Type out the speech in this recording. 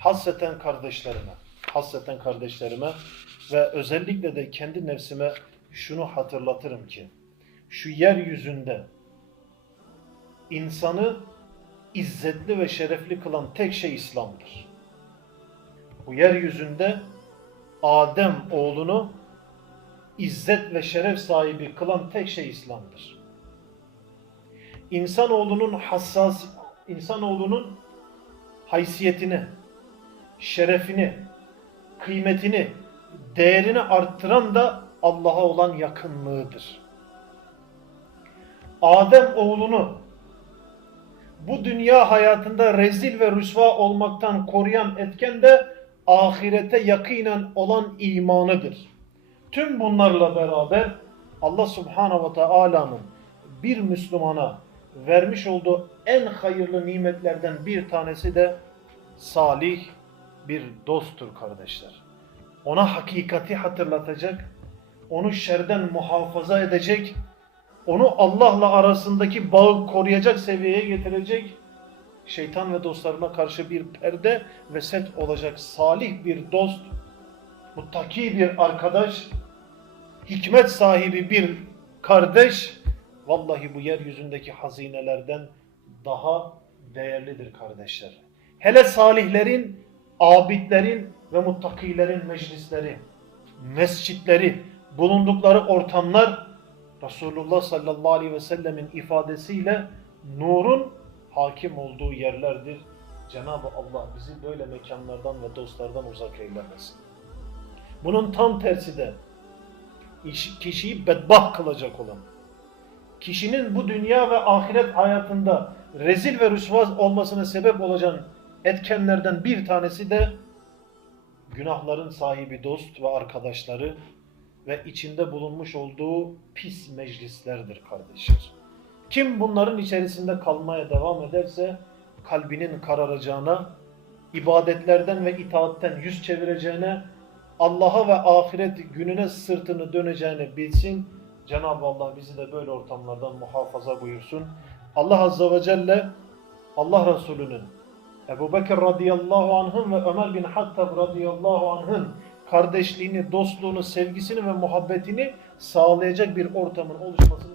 Hasreten kardeşlerime, hasreten kardeşlerime ve özellikle de kendi nefsime şunu hatırlatırım ki şu yeryüzünde insanı izzetli ve şerefli kılan tek şey İslam'dır. Bu yeryüzünde Adem oğlunu izzet ve şeref sahibi kılan tek şey İslam'dır. İnsanoğlunun hassas, insanoğlunun haysiyetini, şerefini, kıymetini, değerini arttıran da Allah'a olan yakınlığıdır. Adem oğlunu bu dünya hayatında rezil ve rüsva olmaktan koruyan etken de ahirete yakinen olan imanıdır. Tüm bunlarla beraber Allah Subhanahu ve Taala'nın bir Müslümana vermiş olduğu en hayırlı nimetlerden bir tanesi de salih bir dosttur kardeşler. Ona hakikati hatırlatacak, onu şerden muhafaza edecek, onu Allah'la arasındaki bağı koruyacak seviyeye getirecek, şeytan ve dostlarına karşı bir perde ve set olacak salih bir dost, muttaki bir arkadaş, hikmet sahibi bir kardeş, vallahi bu yeryüzündeki hazinelerden daha değerlidir kardeşler. Hele salihlerin, abidlerin ve muttakilerin meclisleri, mescitleri, bulundukları ortamlar Resulullah sallallahu aleyhi ve sellemin ifadesiyle nurun hakim olduğu yerlerdir. Cenab-ı Allah bizi böyle mekanlardan ve dostlardan uzak eylemesin. Bunun tam tersi de iş- kişiyi bedbaht kılacak olan, kişinin bu dünya ve ahiret hayatında rezil ve rüsva olmasına sebep olacak etkenlerden bir tanesi de günahların sahibi dost ve arkadaşları ve içinde bulunmuş olduğu pis meclislerdir kardeşler. Kim bunların içerisinde kalmaya devam ederse kalbinin kararacağına, ibadetlerden ve itaatten yüz çevireceğine, Allah'a ve ahiret gününe sırtını döneceğini bilsin. Cenab-ı Allah bizi de böyle ortamlardan muhafaza buyursun. Allah Azze ve Celle Allah Resulü'nün Ebu Bekir radıyallahu anh'ın ve Ömer bin Hattab radıyallahu anh'ın kardeşliğini, dostluğunu, sevgisini ve muhabbetini sağlayacak bir ortamın oluşmasını